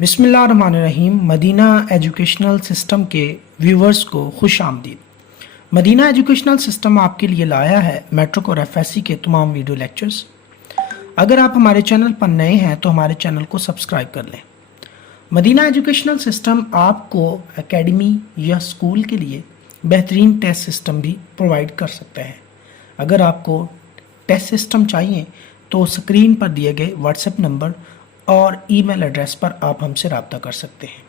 बिस्मिल्लाहिर्रहमानिर्रहीम। Medina educational system के viewers को खुश आमदीद। मदीना एजुकेशनल सिस्टम आपके लिए लाया है मैट्रिक और एफएससी के तमाम वीडियो लेक्चर्स। अगर आप हमारे चैनल पर नए हैं तो हमारे चैनल को सब्सक्राइब कर लें। मदीना एजुकेशनल सिस्टम आपको एकेडमी या स्कूल के लिए बेहतरीन टेस्ट सिस्टम भी प्रोवाइड कर सकता है। अगर आपको टेस्ट सिस्टम चाहिए तो स्क्रीन पर दिए गए व्हाट्सएप नंबर और ईमेल एड्रेस पर आप हमसे रब्ता कर सकते हैं।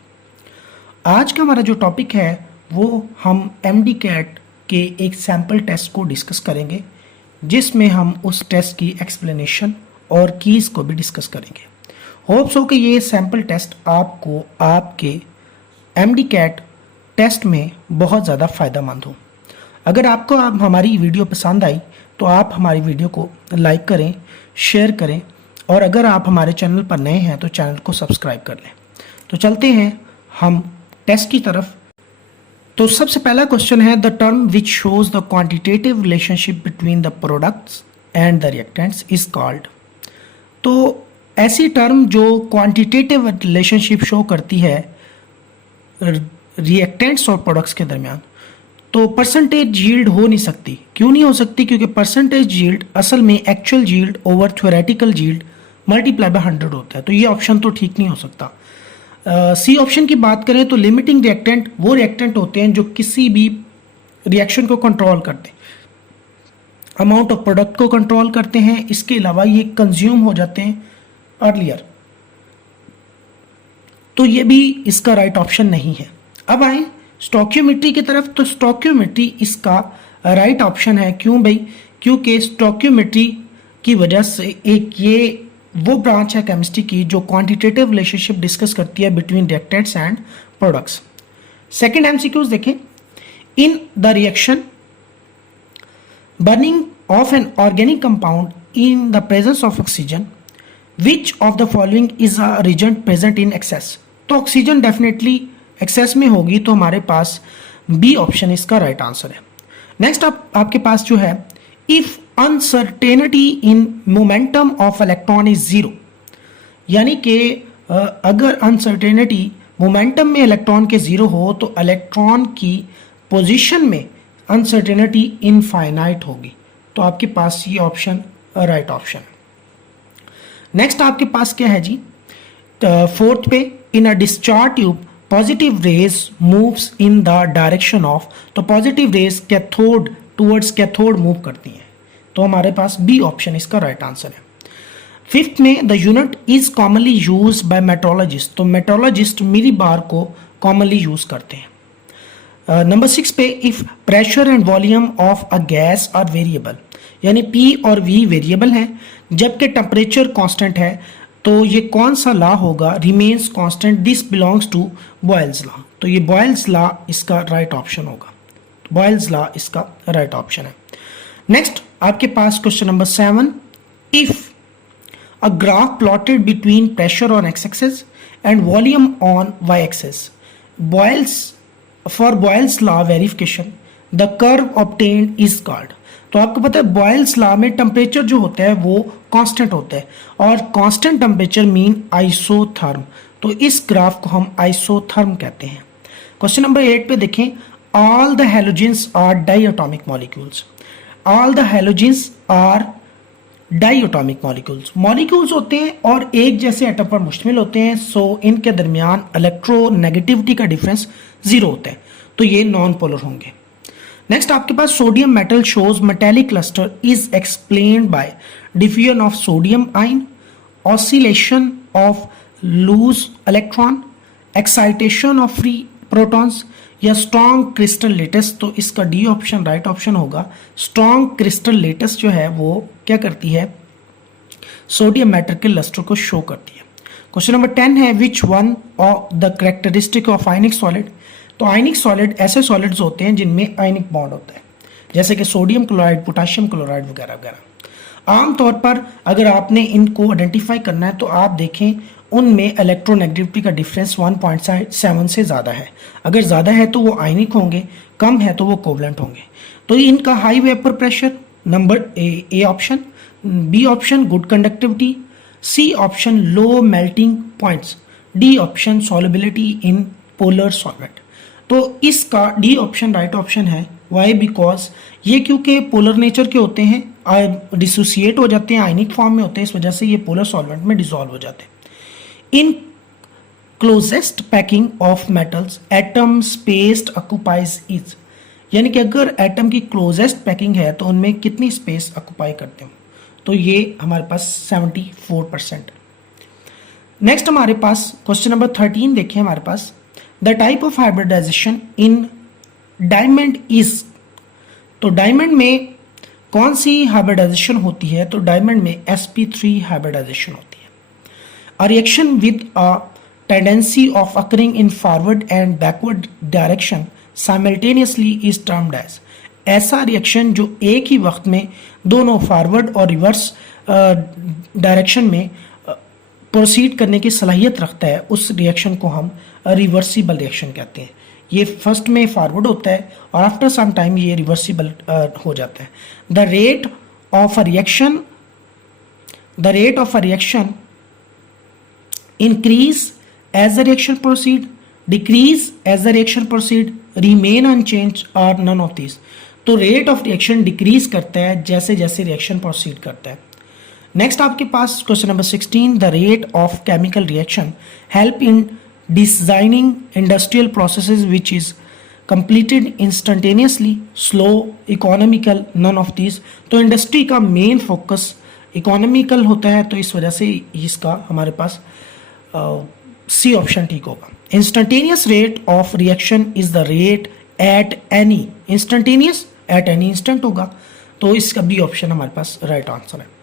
आज का हमारा जो टॉपिक है वो हम एमडी कैट के एक सैम्पल टेस्ट को डिस्कस करेंगे, जिसमें हम उस टेस्ट की एक्सप्लेनेशन और कीज़ को भी डिस्कस करेंगे। होप्स हो कि ये सैम्पल टेस्ट आपको आपके एमडी कैट टेस्ट में बहुत ज़्यादा फ़ायदेमंद हो। अगर आपको हमारी वीडियो पसंद आई तो आप हमारी वीडियो को लाइक करें, शेयर करें, और अगर आप हमारे चैनल पर नए हैं तो चैनल को सब्सक्राइब कर लें। तो चलते हैं हम टेस्ट की तरफ। तो सबसे पहला क्वेश्चन है, the term which shows the quantitative relationship between the products and the reactants is called. तो ऐसी टर्म जो क्वांटिटेटिव रिलेशनशिप शो करती है रिएक्टेंट्स और प्रोडक्ट्स के दरमियान, तो परसेंटेज यील्ड हो नहीं सकती। क्यों नहीं हो सकती? क्योंकि परसेंटेज यील्ड असल में actual yield over theoretical yield multiply by 100 होता है। तो ये ऑप्शन तो ठीक नहीं हो सकता। सी ऑप्शन की बात करें तो लिमिटिंग रिएक्टेंट वो रिएक्टेंट होते हैं जो किसी भी रिएक्शन को कंट्रोल करते हैं, अमाउंट ऑफ प्रोडक्ट को कंट्रोल करते हैं। इसके अलावा ये कंज्यूम हो जाते हैं अर्लियर, तो ये भी इसका राइट ऑप्शन नहीं है। अब आए स्टोकियोमेट्री की तरफ। तो स्टोकियोमेट्री इसका राइट ऑप्शन है। क्यों भाई? क्योंकि स्टोकियोमेट्री की वजह से एक ये वो ब्रांच है केमिस्ट्री की जो क्वांटिटेटिव रिलेशनशिप डिस्कस करती है between reactants and products. Second MCQs देखें। In the reaction burning of an organic compound in the presence of oxygen, which of the following is a reagent present in excess. तो oxygen definitely excess में होगी, तो हमारे पास B option इसका right answer है। Next आपके पास जो है, if uncertainty in momentum of electron is zero, यानी कि अगर अनसर्टेनिटी मोमेंटम में इलेक्ट्रॉन के जीरो हो तो इलेक्ट्रॉन की पोजीशन में अनसर्टेनिटी इनफाइनाइट होगी। तो आपके पास ये ऑप्शन राइट ऑप्शन है। नेक्स्ट आपके पास क्या है जी, फोर्थ पे, in a discharge tube positive rays moves in the direction of. तो positive rays cathode towards cathode move करती हैं, तो हमारे पास बी ऑप्शन इसका राइट आंसर है। फिफ्थ में, the unit is commonly use by metrologist. तो मेट्रोलॉजिस्ट मिली बार को कॉमनली यूज करते हैं। नंबर 6 पे, if pressure and volume of a gas are variable, यानी पी और वी वेरिएबल हैं जबकि टेम्परेचर कांस्टेंट है, तो ये कौन सा लॉ होगा? Remains constant, this belongs to Boyle's law. तो ये बॉयल्स लॉ इसका राइट ऑप्शन होगा। बॉयल्स लॉ इसका राइट ऑप्शन है। नेक्स्ट आपके पास question number 7, if a graph plotted between pressure on X axis and volume on Y axis, Boyle's for Boyle's law verification the curve obtained is called. तो आपको पता है Boyle's law में temperature जो होता है वो कांस्टेंट होता है, और कांस्टेंट टेम्परेचर मीन आइसोथर्म। तो इस ग्राफ को हम आइसोथर्म कहते हैं। क्वेश्चन नंबर 8 पे देखें, all the halogens are diatomic molecules. All the halogens are diatomic molecules. Molecules होते हैं और एक जैसे एटम पर मुश्तमिल होते हैं, सो इनके दरमियान इलेक्ट्रोनेगेटिविटी का डिफरेंस 0 होता है, तो ये नॉन पोलर होंगे। नेक्स्ट आपके पास sodium metal shows metallic cluster is explained by diffusion of sodium ion, oscillation of loose electron, excitation of free protons, या स्ट्रॉन्ग क्रिस्टल लेटेस। तो इसका डी ऑप्शन राइट ऑप्शन होगा। स्ट्रॉन्ग क्रिस्टल लेटेस जो है वो क्या करती है? सोडियम मेटल के लस्टर को शो करती है। क्वेश्चन नंबर 10 है, which one of the characteristic of ionic solid. तो आयनिक सॉलिड ऐसे सॉलिड्स होते हैं जिनमें आयनिक बॉन्ड होता है, जैसे कि सोडियम क्लोराइड, पोटाशियम क्लोराइड वगैरह वगैरह। आमतौर पर अगर आपने इनको आइडेंटिफाई करना है तो आप देखें उनमें इलेक्ट्रोनेगेटिविटी का डिफरेंस 1.7 से ज़्यादा है। अगर ज़्यादा है तो वो आयनिक होंगे, कम है तो वो कोवलेंट होंगे। तो इनका high vapour pressure number A option, B option good conductivity, C option low melting points, D option solubility in polar solvent. तो इसका डी ऑप्शन राइट ऑप्शन है। वाई? बिकॉज ये क्योंकि पोलर नेचर के होते हैं, डिसोसिएट हो जाते हैं, आयनिक फॉर्म में होते हैं, इस वजह से ये पोलर सॉल्वेंट में डिसॉल्व हो जाते हैं। In closest packing of metals atom space occupies is, यानी कि अगर एटम की क्लोजेस्ट पैकिंग है तो उनमें कितनी स्पेस ऑक्युपाई करते हो, तो ये हमारे पास 74%। नेक्स्ट हमारे पास क्वेश्चन नंबर 13 देखिए हमारे पास, the type of hybridisation in diamond is. तो डायमंड में कौन सी हाइब्रिडाइजेशन होती है, तो डायमंड में sp3 हाइब्रिडाइजेशन होती है। A reaction with a tendency of occurring in forward and backward direction simultaneously is termed as. ऐसा रिएक्शन जो एक ही वक्त में दोनों फॉरवर्ड और रिवर्स डायरेक्शन में प्रोसीड करने की सलाहियत रखता है, उस रिएक्शन को हम रिवर्सिबल रिएक्शन कहते हैं। ये फर्स्ट में फॉरवर्ड होता है और आफ्टर सम टाइम ये रिवर्सिबल हो जाता है। The rate of a reaction increase as the reaction proceed, decrease as the reaction proceed, remain unchange और नन ऑफ दिस। तो रेट ऑफ रिएक्शन डिक्रीज करता है जैसे जैसे रिएक्शन प्रोसीड करता है। नेक्स्ट आपके पास question number 16, the rate of chemical reaction help in designing industrial processes which is completed instantaneously, slow, economical, none of this. तो इंडस्ट्री का मेन फोकस इकोनॉमिकल होता है, तो इस वजह से इसका हमारे पास सी ऑप्शन ठीक होगा। Instantaneous rate of reaction is the rate at any, instantaneous at any instant होगा, तो इसका बी ऑप्शन हमारे पास राइट आंसर है।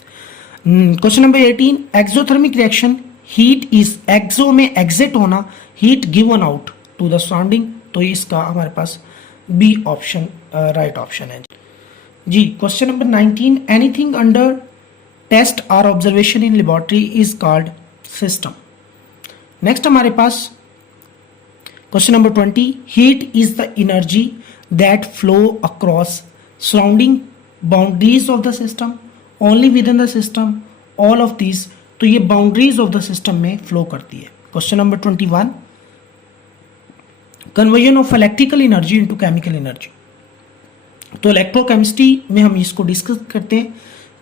Question number 18, exothermic reaction, heat is exo में एग्जिट होना, heat given out to the surrounding, तो इसका हमारे पास बी ऑप्शन राइट ऑप्शन है जी। Question number 19, anything under test और observation in laboratory is called system. Next हमारे पास question number 20, heat is the energy that flow across surrounding boundaries of the system, only with in the system, all of these. तो ये boundaries of the system में flow करती है। Question number 21, conversion of electrical energy into chemical energy. तो electrochemistry में हम इसको discuss करते हैं,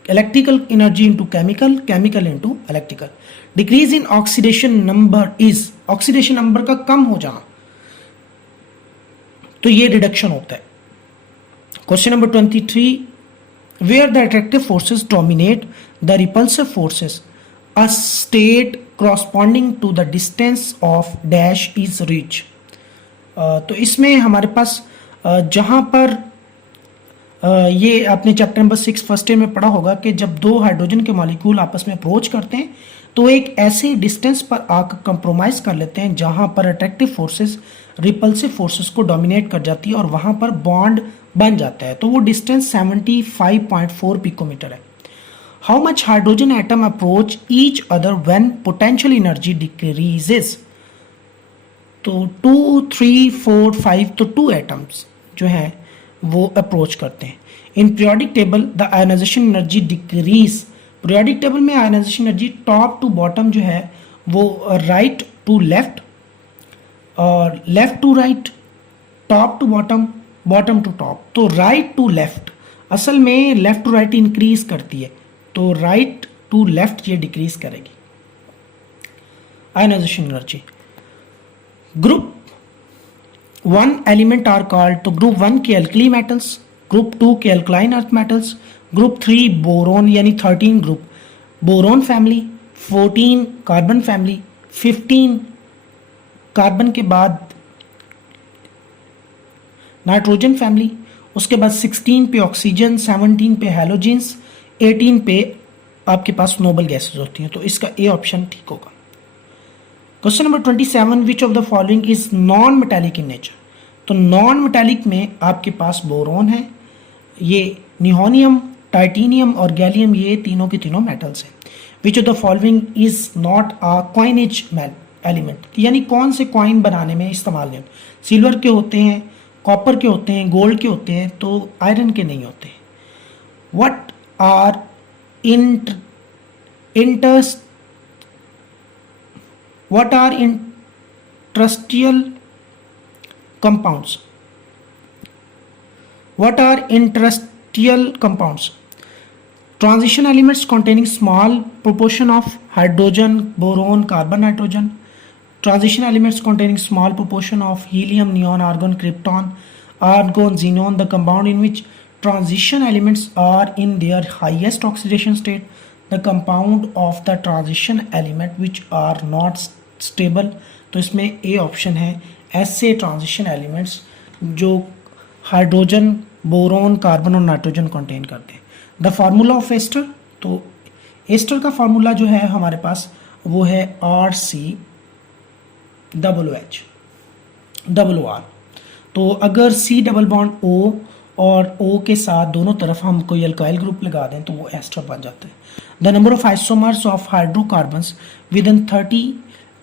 electrical energy into chemical, chemical into electrical. Decrease in oxidation number is, oxidation number का कम हो जाना, तो ये रिडक्शन होता है। Question number 23, where the attractive forces dominate the repulsive forces, a state corresponding to the distance of dash is reached। तो इसमें हमारे पास जहाँ पर ये आपने चैप्टर नंबर 6 फर्स्ट ईयर में पढ़ा होगा कि जब दो हाइड्रोजन के मॉलिक्यूल आपस में अप्रोच करते हैं तो एक ऐसे डिस्टेंस पर आकर कंप्रोमाइज कर लेते हैं जहाँ पर अट्रैक्टिव फोर्सेस रिपल्सिव फोर्सेस को डोमिनेट कर जाती है और वहाँ पर बॉन्ड बन जाता है। तो वो डिस्टेंस 75.4 पिकोमीटर है। How much hydrogen atom approach each other when potential energy decreases. तो 2, 3, 4, 5, तो 2 एटम्स जो हैं वो अप्रोच करते हैं। In periodic table the ionisation energy decrease, periodic table में ionisation energy top to bottom जो है वो राइट टू लेफ्ट और left to right, top to bottom, bottom to top. तो राइट टू लेफ्ट असल में लेफ्ट टू राइट इंक्रीज करती है, तो राइट टू लेफ्ट ये डिक्रीज करेगी ionisation energy. Group 1 element are called, तो ग्रुप 1 के एल्कली मेटल्स, ग्रुप 2 के alkaline earth metals, group 3 boron यानी 13 group boron family, 14 carbon family, 15 carbon के बाद नाइट्रोजन फैमिली, उसके बाद 16 पे ऑक्सीजन, 17 पे हैलोजेंस, 18 पे आपके पास नोबल गैसेस होती हैं। तो इसका ए ऑप्शन ठीक होगा। Question number 27, which of the following is non metallic in nature. तो नॉन मेटालिक में आपके पास बोरोन है, ये निहोनियम, टाइटेनियम और गैलियम, ये तीनों के तीनों मेटल्स हैं। विच of the following is not a coinage element, यानी कौन से कॉइन बनाने में इस्तेमाल नहीं होते। सिल्वर के होते हैं, कॉपर के होते हैं, गोल्ड के होते हैं, तो आयरन के नहीं होते। What are What are interstitial compounds? What are interstitial compounds? Transition elements containing small proportion of hydrogen, boron, carbon, nitrogen. Transition elements containing small proportion of helium, neon, argon, krypton, argon, xenon. The compound in which transition elements are in their highest oxidation state. The compound of the transition element which are not stable. तो इसमें A option है ऐसे transition elements जो hydrogen, boron, carbon और nitrogen contain करते हैं। The formula of ester, तो ester का फार्मूला जो है हमारे पास वो है RCOOH RR। तो अगर C डबल बॉन्ड O और O के साथ दोनों तरफ हम कोई अल्काइल ग्रुप लगा दें तो वो एस्टर बन जाता है। The number of isomers of hydrocarbons within 30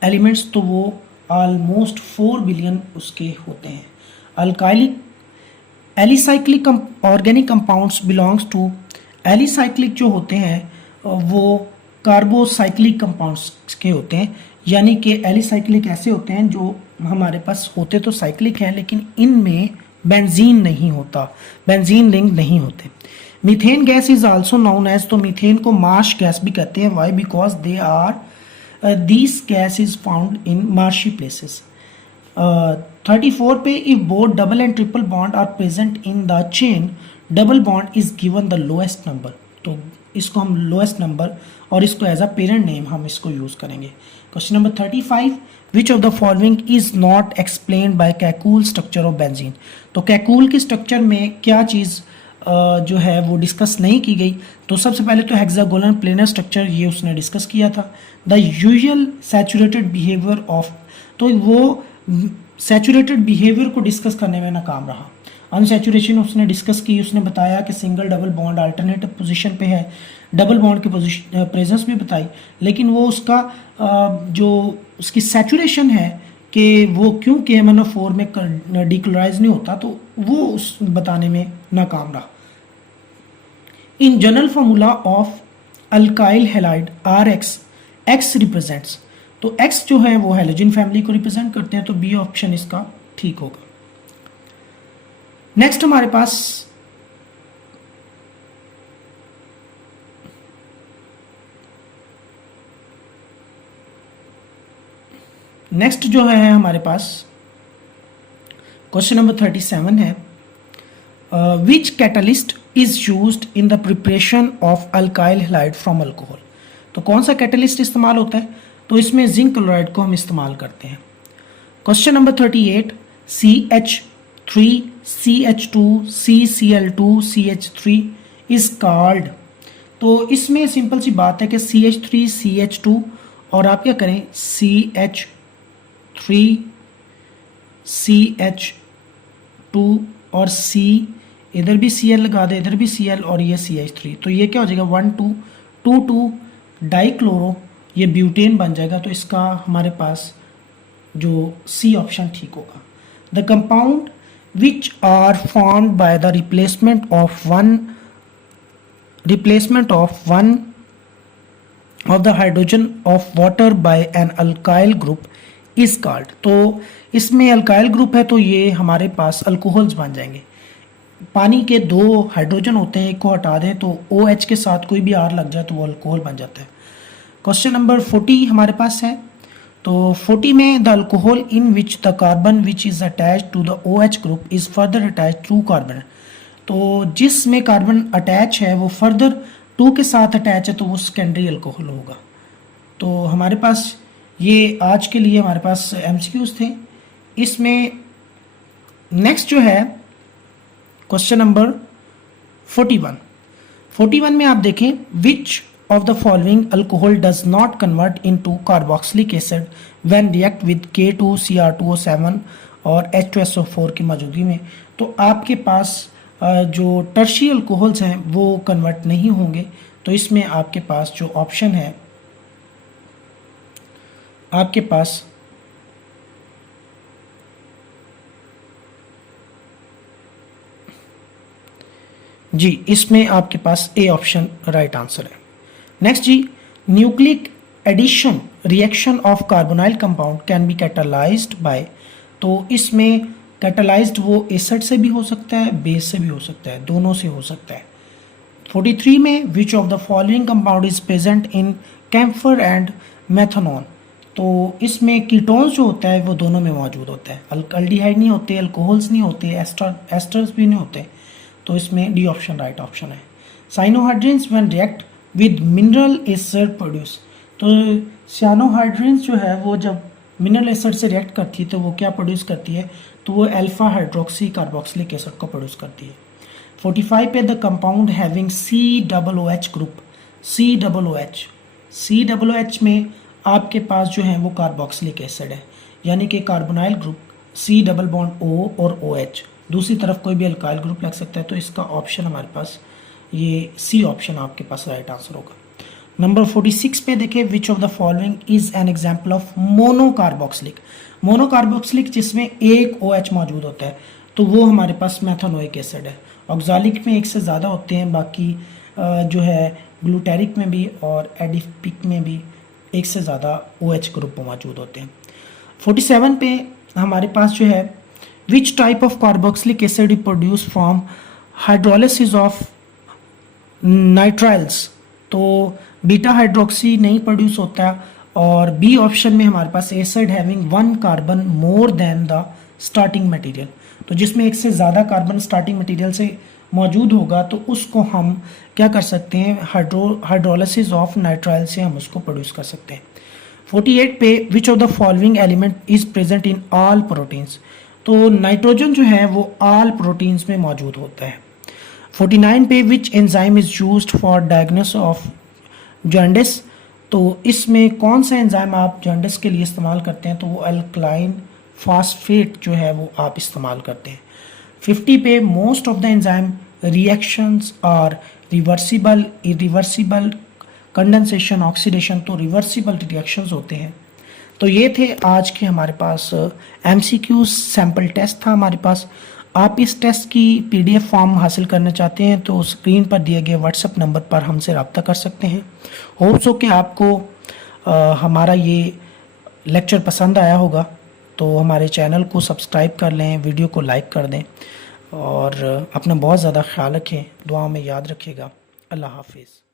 elements, तो वो ऑलमोस्ट 4 बिलियन उसके होते हैं। Alkylic alicyclic organic compounds belongs to, alicyclic जो होते हैं वो कार्बोसाइक्लिक कंपाउंड्स के होते हैं, यानी कि एलिसाइक्लिक ऐसे होते हैं जो हमारे पास होते तो साइक्लिक हैं लेकिन इनमें बेंजीन नहीं होता, बेंजीन लिंक नहीं होते। Methane gas is also known as, तो मीथेन को मार्श गैस भी कहते हैं। Why? Because they are this gas is found in marshy places. 34 पे if both double and triple bond are present in the chain, double bond is given the lowest number, तो इसको हम lowest number और इसको as a parent name हम इसको use करेंगे। Question number 35, which of the following is not explained by Kekule structure of benzene, तो Kekule के स्ट्रक्चर में क्या चीज़ जो है वो डिस्कस नहीं की गई। तो सबसे पहले तो हेक्सागोनल प्लेनर स्ट्रक्चर ये उसने डिस्कस किया था। The usual saturated behaviour of, तो वो सैचुरेटेड बिहेवियर को डिस्कस करने में नाकाम रहा। अनसैचुरेशन उसने डिस्कस की, उसने बताया कि single double bond alternative position पे है, डबल बॉन्ड की पोजीशन प्रेजेंस भी बताई, लेकिन वो उसका जो उसकी सैचुरेशन है कि वो क्यों KMnO4 में डिक्लोराइज नहीं होता, तो वो उस बताने में नाकाम रहा। In general formula of alkyl halide RX, X represents, तो X जो है वो हैलोजन फैमिली को रिप्रेजेंट करते हैं, तो बी ऑप्शन इसका ठीक होगा। नेक्स्ट हमारे पास नेक्स्ट जो है हमारे पास क्वेश्चन नंबर 37 है, which catalyst is used in the preparation of alkyl halide from alcohol, तो कौन सा कैटलिस्ट इस्तेमाल होता है, तो इसमें जिंक क्लोराइड को हम इस्तेमाल करते हैं। Question number 38, CH3 CH2 CCl2 CH3 is called, तो इसमें सिंपल सी बात है कि CH3 CH2 और आप क्या करें CH3 CH2 और C, इधर भी Cl लगा दे, इधर भी Cl और ये CH3, तो ये क्या हो जाएगा 1,2,2,2 डाइक्लोरो, ये ब्यूटेन बन जाएगा। तो इसका हमारे पास जो C ऑप्शन ठीक होगा। The compound which are formed by the replacement of one of the hydrogen of water by an alkyl group is called, तो इसमें अल्काइल ग्रुप है तो ये हमारे पास अल्कोहल्स बन जाएंगे। पानी के दो हाइड्रोजन होते हैं, एक को हटा दें तो OH के साथ कोई भी R लग जाए तो वो अल्कोहल बन जाता है। क्वेश्चन नंबर 40 हमारे पास है, तो 40 में the alcohol in which the carbon which is attach to the OH group is further attach to carbon, तो जिसमें कार्बन अटैच है वो फर्दर 2 के साथ अटैच है तो वो सेकेंडरी अल्कोहल होगा। तो हमारे पास ये आज के लिए हमारे पास MCQs थे। इसमें नेक्स्ट जो है क्वेश्चन नंबर 41 में आप देखें, विच of the following alcohol does not convert into carboxylic acid when react with K2Cr2O7 और H2SO4 की मौजूदगी में, तो आपके पास जो टर्शी अल्कोहल्स हैं वो कन्वर्ट नहीं होंगे। तो इसमें आपके पास जो ऑप्शन है आपके पास जी, इसमें आपके पास ए ऑप्शन राइट आंसर है। नेक्स्ट जी, nucleic addition reaction of carbonyl compound can be catalysed by, तो इसमें कैटालाइज्ड वो एसिड से भी हो सकता है, बेस से भी हो सकता है, दोनों से हो सकता है। 43 में which of the following compound is present in camphor and methanol, तो इसमें कीटोन्स जो होता है वो दोनों में मौजूद होता है, अल्डिहाइड नहीं होते, अल्कोहल्स नहीं होते, एस्टर्स भी नहीं होते, तो इसमें डी ऑप्शन राइट ऑप्शन है। Cyanohydrins when react with mineral acid produce, तो साइनोहाइड्रेन्स जो है वो जब मिनरल एसिड से रिएक्ट करती है तो वो क्या प्रोड्यूस करती है, तो वो अल्फा हाइड्रोक्सी कार्बोक्सिलिक एसिड को प्रोड्यूस करती है। 45 पे the compound having COOH group, COOH में आपके पास जो है वो कार्बोक्सिलिक एसिड है, यानी कि carbonyl group C double bond O और OH, दूसरी तरफ कोई भी अल्काइल ग्रुप लग सकता है, तो इसका ऑप्शन हमारे पास ये C ऑप्शन आपके पास राइट आंसर होगा। नंबर 46 पे देखिए विच of the following is an example of monocarboxylic, monocarboxylic जिसमें एक OH मौजूद होता है, तो वो हमारे पास मेथनोइक एसिड है। ऑक्सालिक में एक से ज़्यादा होते हैं, बाकी जो है ग्लूटेरिक में भी और एडिपिक में भी एक से ज़्यादा OH ग्रुप मौजूद होते हैं। 47 पे हमारे पास जो है which type of carboxylic acid produce from hydrolysis of nitriles, तो बीटा हाइड्रोक्सी नहीं प्रोड्यूस होता, और बी ऑप्शन में हमारे पास acid having 1 carbon more than the starting material, तो जिसमें एक से ज़्यादा कार्बन स्टार्टिंग मटेरियल से मौजूद होगा तो उसको हम क्या कर सकते हैं, हाइड्रोलिसिस ऑफ नाइट्राइल से हम उसको प्रोड्यूस कर सकते हैं। 48 पे विच of the following element is present in all proteins, तो नाइट्रोजन जो है वो ऑल प्रोटीन्स में मौजूद होता है। 49 पे which enzyme is used for diagnosis of jaundice, तो इसमें कौन सा एंजाइम आप जॉन्डिस के लिए इस्तेमाल करते हैं, तो वो अल्कलाइन फास्फेट जो है वो आप इस्तेमाल करते हैं। 50 पे most of the enzyme reactions are reversible, irreversible, condensation, oxidation, तो रिवर्सिबल रिएक्शंस होते हैं। तो ये थे आज के हमारे पास MCQ सैम्पल टेस्ट था हमारे पास। आप इस टेस्ट की PDF फॉर्म हासिल करना चाहते हैं तो स्क्रीन पर दिए गए WhatsApp नंबर पर हमसे रब्ता कर सकते हैं। होप्स हो कि आपको हमारा ये लेक्चर पसंद आया होगा, तो हमारे चैनल को सब्सक्राइब कर लें, वीडियो को लाइक कर दें और अपना बहुत ज़्यादा ख्याल रखें, दुआ में याद रखिएगा। अल्लाह हाफिज़।